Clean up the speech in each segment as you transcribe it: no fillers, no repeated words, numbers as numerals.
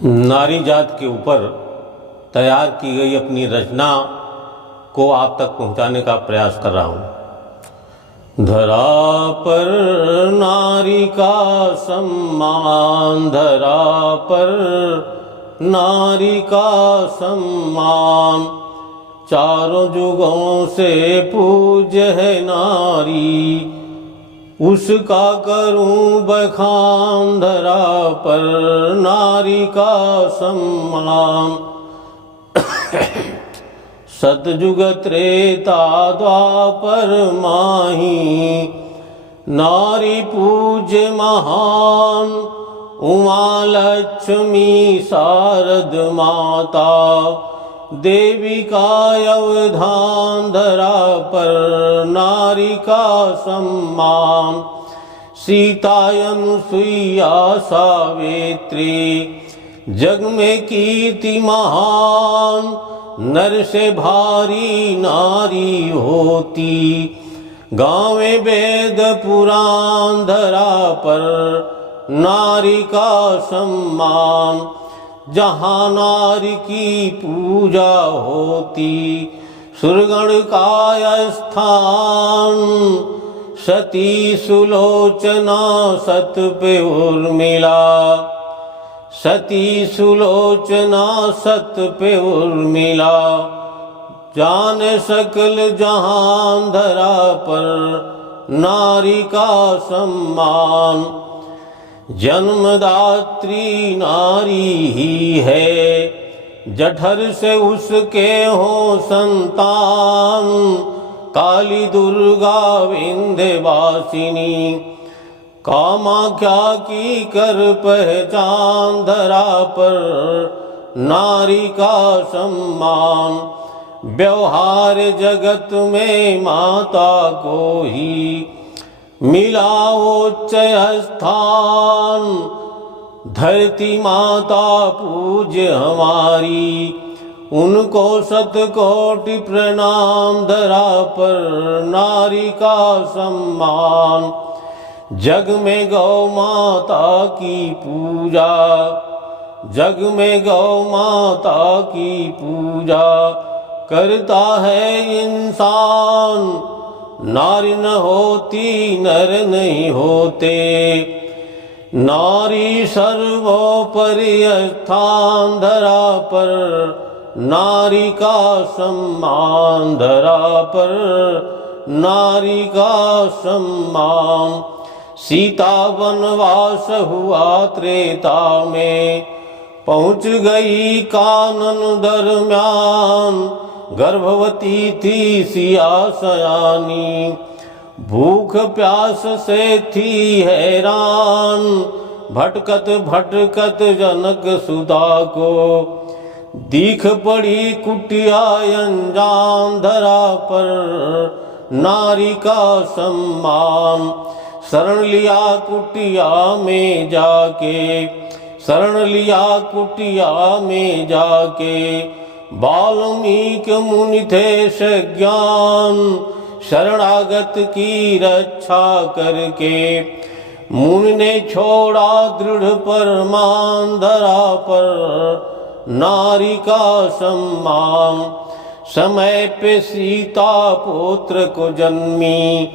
नारी जात के ऊपर तैयार की गई अपनी रचना को आप तक पहुंचाने का प्रयास कर रहा हूं। धरा पर नारी का सम्मान, धरा पर नारी का सम्मान, चारों जुगों से पूज्य है नारी, उसका करूं बखान। धरा पर नारी का सम्मान, सतयुग त्रेता द्वापर माही, नारी पूज्य महान, उमा लक्ष्मी शारद माता, देवी का अवधान। धरा पर नारी का सम्मान, सीता अनुसुईया सावित्री, जग में कीर्ति महान, नर से भारी नारी होती, गावे वेद पुराण। धरा पर नारी का सम्मान, जहाँ नारी की पूजा होती, सुरगण का स्थान, सती सुलोचना सत पे उर्मिला, सती सुलोचना सत पे उर्मिला, जान सकल जहान। धरा पर नारी का सम्मान, जन्मदात्री नारी ही है, जठर से उसके हो संतान, काली दुर्गा विंध्यवासिनी, कामाख्या की कर पहचान। धरा पर नारी का सम्मान, व्यवहार जगत में माता को ही मिला उच्च स्थान, धरती माता पूज्य हमारी, उनको शतकोटि प्रणाम। धरा पर नारी का सम्मान, जग में गौ माता की पूजा, जग में गौ माता की पूजा करता है इंसान, नारी न होती नर नहीं होते, नारी सर्वोपरि स्थान। धरा पर नारी का सम्मान, धरा पर नारी का सम्मान, सीता वनवास हुआ त्रेता में, पहुँच गई कानन दरम्यान, गर्भवती थी सिया सयानी, भूख प्यास से थी हैरान, भटकत भटकत जनक सुधा को, दीख पड़ी कुटिया अनजान। धरा पर नारी का सम्मान, शरण लिया कुटिया में जाके, शरण लिया कुटिया में जाके, वाल्मीकि मुनि थे सज्ञान, शरणागत की रक्षा करके, मुनि ने छोड़ा दृढ़ परमान। धरा पर नारी का सम्मान, समय पे सीता पुत्र को जन्मी,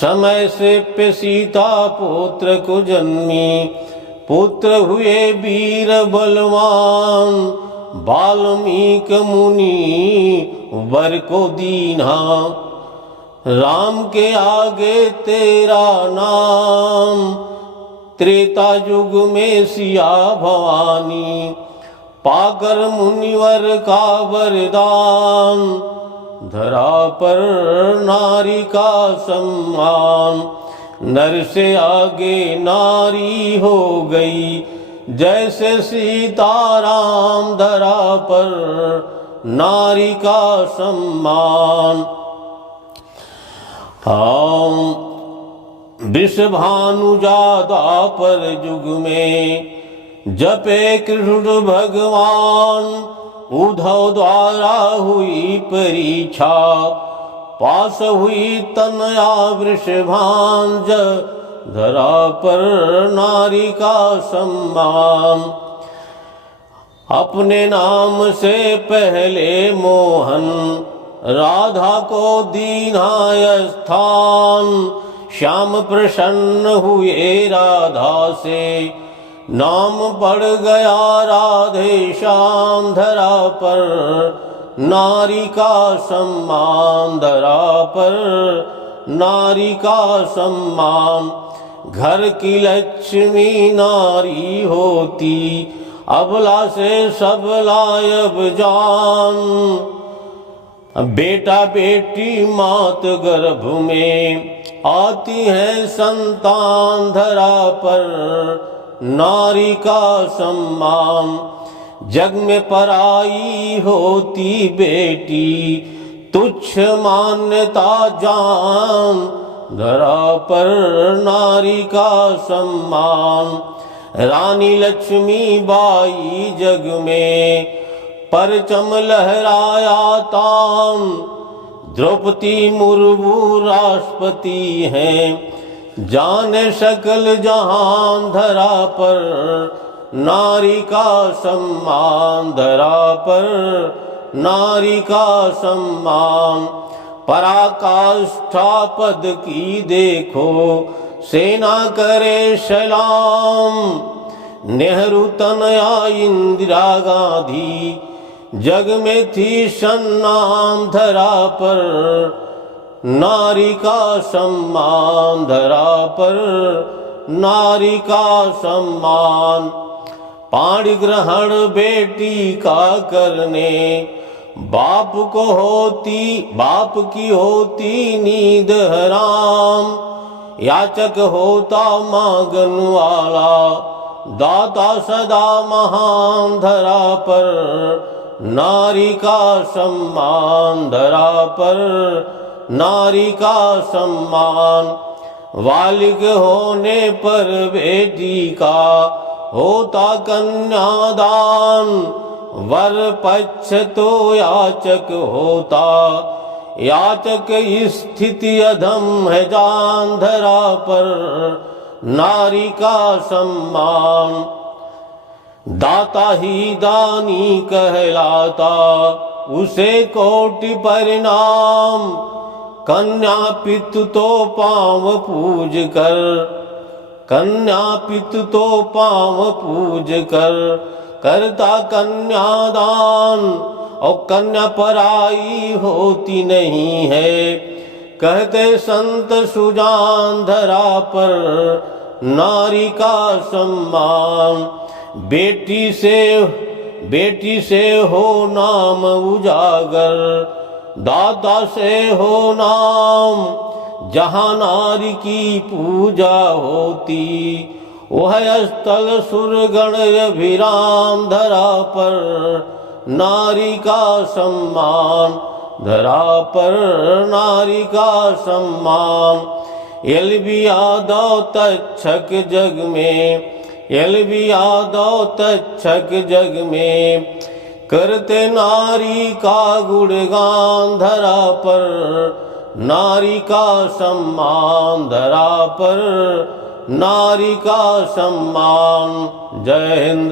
समय से पे सीता पुत्र को जन्मी, पुत्र हुए वीर बलवान, वाल्मीकि मुनि वर को दीना, राम के आगे तेरा नाम, त्रेता युग में सिया भवानी, पाकर मुनिवर का वरदान। धरा पर नारी का सम्मान, नर से आगे नारी हो गई, जैसे सीताराम। धरा पर नारी का सम्मान, वृषभानुजादा पर युग में, जपे कृष्ण भगवान, उद्धव द्वारा हुई परीक्षा, पास हुई तनया वृषभांज। धरा पर नारी का सम्मान, अपने नाम से पहले मोहन राधा को दीना स्थान। श्याम प्रसन्न हुए राधा से नाम पड़ गया राधे श्याम। धरा पर नारी का सम्मान, धरा पर नारी का सम्मान। घर की लक्ष्मी नारी होती अबला से सबला अब जान। बेटा बेटी मात गर्भ में आती है संतान। धरा पर नारी का सम्मान। जग में पराई होती बेटी तुच्छ मान्यता जान। धरा पर नारी का सम्मान। रानी लक्ष्मी बाई जग में परचम लहराया तान। द्रौपदी मुर्मू राष्ट्रपति हैं जाने सकल जहान। धरा पर नारी का सम्मान, धरा पर नारी का सम्मान। पराकाष्ठा पद की देखो सेना करे सलाम। नेहरू तनया इंदिरा गांधी जग में थी सन्नाम। धरा पर नारी का सम्मान, धरा पर नारी का सम्मान। पाणी ग्रहण बेटी का करने बाप की होती नींद हराम। याचक होता मांगन वाला दाता सदा महान। धरा पर नारी का सम्मान, धरा पर नारी का सम्मान। बालिग होने पर बेटी का होता कन्यादान। वर पक्ष तो याचक होता, याचक स्थिति अधम है जान। धरा पर नारी का सम्मान। दाता ही दानी कहलाता उसे कोटि परिणाम। कन्या पितु तो पाँव पूज कर, कन्या पितु तो पाँव पूज कर करता कन्यादान। और कन्या पराई होती नहीं है कहते संत सुजान। धरा पर नारी का सम्मान। बेटी से हो नाम उजागर, दाता से हो नाम। जहाँ नारी की पूजा होती वह स्थल सुरगण अभिराम। धरा पर नारी का सम्मान, धरा पर नारी का सम्मान। एलबी यादव तक्षक जग में, एलबी यादव तक्षक जग में करते नारी का गुणगान। धरा पर नारी का सम्मान, धरा पर नारी का सम्मान। जय हिंद।